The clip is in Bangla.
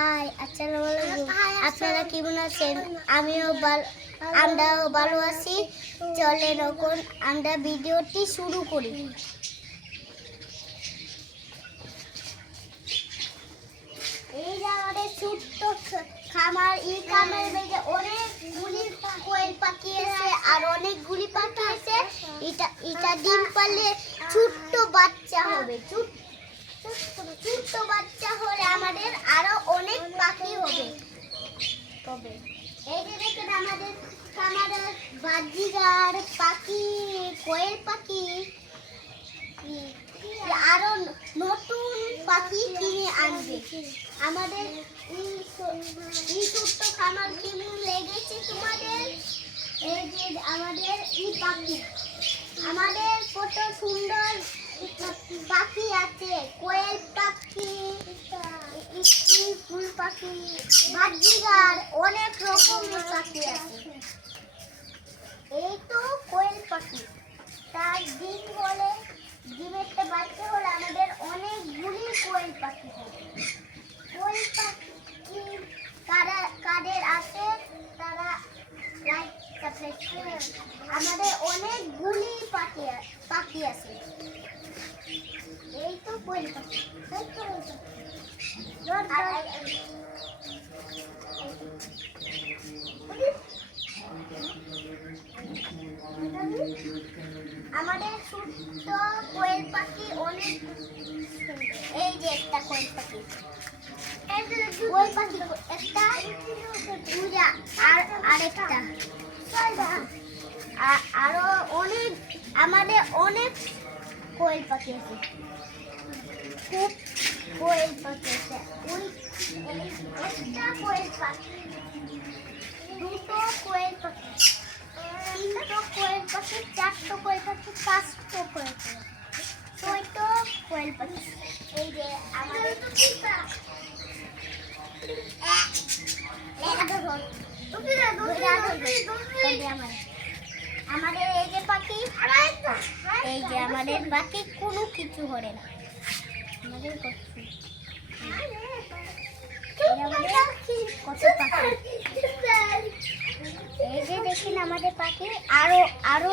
হাই, আসসালামু আলাইকুম। আপনারা কেমন আছেন? আমরাও ভালো আছি। চলেন এখন আমরা ভিডিওটি শুরু করি। এই যে আমাদের ছোট্ট খামার, এই খামারের মধ্যে অনেকগুলি কোয়েল পাখি আছে আর অনেকগুলি পাখি আছে। এটা ডিম পারলে ছোট্ট বাচ্চা হবে। ছোট্ট বাচ্চা হলে আমাদের আরো অনেক পাখি হবে। এই যে দেখেন আমাদের খামারের বাজিগার পাখি, কোয়েল পাখি, আরো নতুন পাখি কিনে আনবে। আমাদের এই ছোট্ট খামার কেমন লেগেছে তোমাদের? এই যে আমাদের এই পাখি, আমাদের কত সুন্দর পাখি আছে। কোয়েল পাখি, ফুল পাখি, বাজিগার, অনেক রকমের পাখি আছে। এই তো কোয়েল পাখি, তার ডিম হলে, ডিমেরটা বাচ্চা হলে আমাদের অনেকগুলি কোয়েল পাখি হবে। কোয়েল পাখি কাদের আছে তারা লাইক সাবস্ক্রাইব করুন। আমাদের অনেকগুলি পাখি আছে। এই তো কোয়েল পাখি। আমাদের ছোট্ট কোয়েল পাখি অনেক সুন্দর। এই যে একটা কোয়েল পাখি, একটা পূজা, আর আরেকটা আরো অনেক, আমাদের অনেক কোয়েল পাখি আছে। খুব কোয়েল পাখি আছে। ওই একটা কোয়েল পাখি, দুটো কোয়েল পাখি, তিনটো কোয়েল পাখি, চারটো কোয়েল পাখি, পাঁচটো কোয়েল পাখি, ছয়টো কোয়েল পাখি। এই যে আমাদের আমাদের এই যে পাখি, এই যে আমাদের বাকি কোনো কিছু করে না। আমাদের কত পাখি, এই যে দেখেন আমাদের পাখি আরো